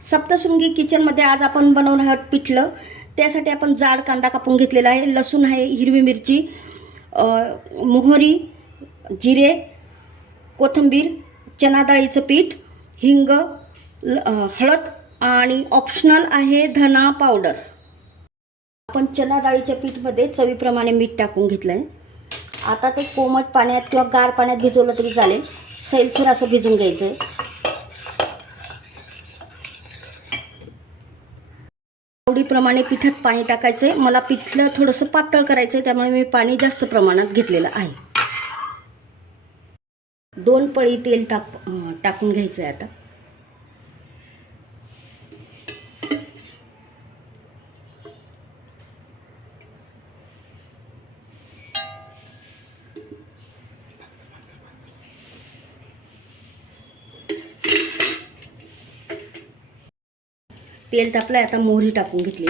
सप्तशृंगी किचनमध्ये आज आपण बनवणार आहोत पिठलं. त्यासाठी आपण जाड कांदा कापून घेतलेला आहे. लसूण आहे हिरवी मिरची मोहरी जिरे कोथिंबीर चना डाळीचं पीठ हिंग ल- हळद आणि ऑप्शनल आहे धना पावडर आपण चना डाळीच्या पीठमध्ये चवीप्रमाणे मीठ टाकून घेतलं आहे आता ते कोमट पाण्यात किंवा गार पाण्यात भिजवलं तरी चालेल. सैलसर असं भिजून घ्यायचं आहे प्रमाणे पिठात पाणी टाकायचं. आहे मला पिठलं थोडंसं पातळ करायचं आहे त्यामुळे मी पाणी जास्त प्रमाणात घेतलेलं आहे. दोन पळी तेल ताप टाकून घ्यायचं आहे आता. तेल तापलंय आता मोहरी टाकून घेतली.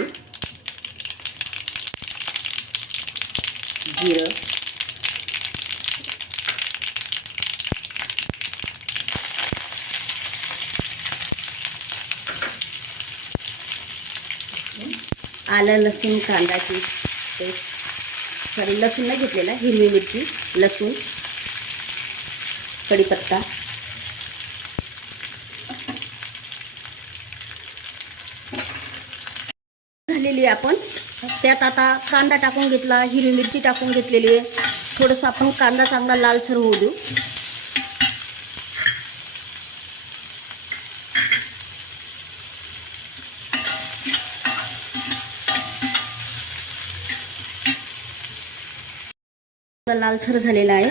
जिरं. आलं लसूण कांदाची पेस्ट. सॉरी लसूण नाही घेतलेला हिरवी मिरची लसूण कढीपत्ता. घेतलेली आहे आपण. त्यात आता कांदा टाकून घेतला हिरवी मिरची टाकून घेतलेली आहे. थोडंसं आपण कांदा चांगला लालसर होऊ देऊ. लालसर झालेला आहे.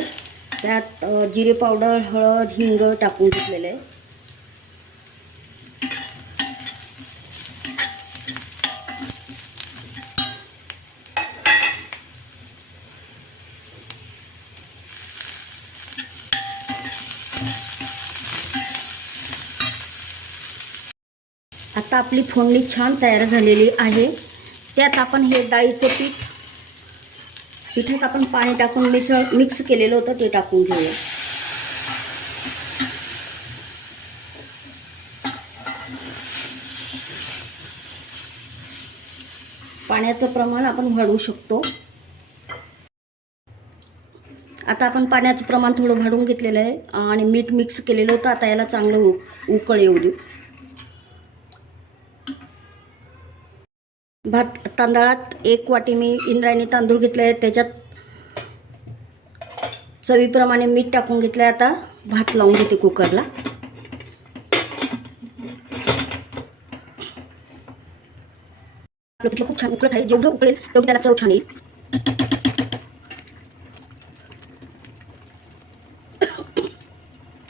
त्यात जिरे पावडर हळद हिंग टाकून घेतलेलं आहे. आता आपली फोडणी छान तयार झालेली आहे. त्यात आपण हे डाळीचं पीठ पिठात आपण पाणी टाकून मिसळ मिक्स केलेलं होतं ते टाकून घेऊया. पाण्याचं प्रमाण आपण वाढवू शकतो. आता आपण पाण्याचं प्रमाण थोडं वाढवून घेतलेलं आहे आणि मीठ मिक्स केलेलं होतं. आता याला चांगलं उकळ येऊ देऊ. भात तांदळात एक वाटी मी इंद्रायणी तांदूळ घेतले आहेत. त्याच्यात चवीप्रमाणे मीठ टाकून घेतलं आहे आता भात लावून घेते कुकरला. आपलं खूप छान उकळत आहे. जेवढं उकळेल तेवढं त्याला चव छान येईल.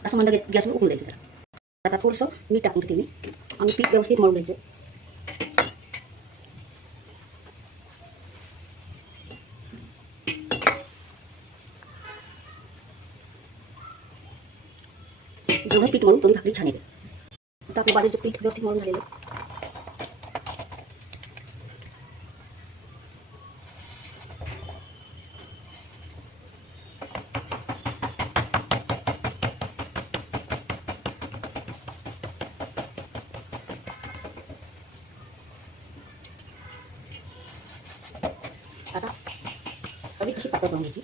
असं म्हणलं गॅसवर उकळू द्यायचं त्याला आता थोडंसं मीठ टाकून घेते मी. आणि पीठ व्यवस्थित मळून द्यायचं जेवढं पीठ मळून तेवढी भाकरी छान येते आता आपलं बाजूचं पीठ व्यवस्थित मळून झालेलं आहे. आता हवी तशी पातळ करून घ्यायची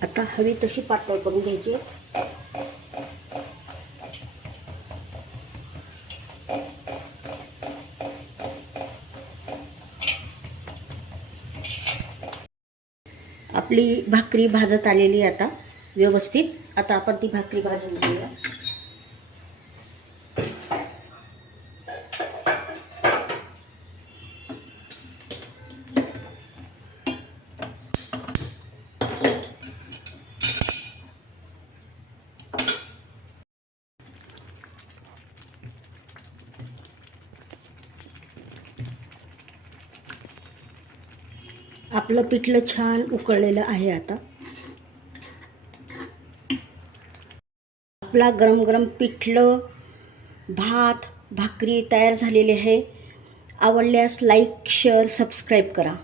आता हवी तशी पातळ करून घ्यायची आपली भाकरी भाजत आलेली आहे आता व्यवस्थित. आता आपण ती भाकरी भाजून घेऊया. आपलं पिठलं छान उकळलेलं आहे आता. आपला गरम गरम पिठलं भात भाकरी तयार झालेली आहे. आवडल्यास लाईक शेअर सबस्क्राईब करा.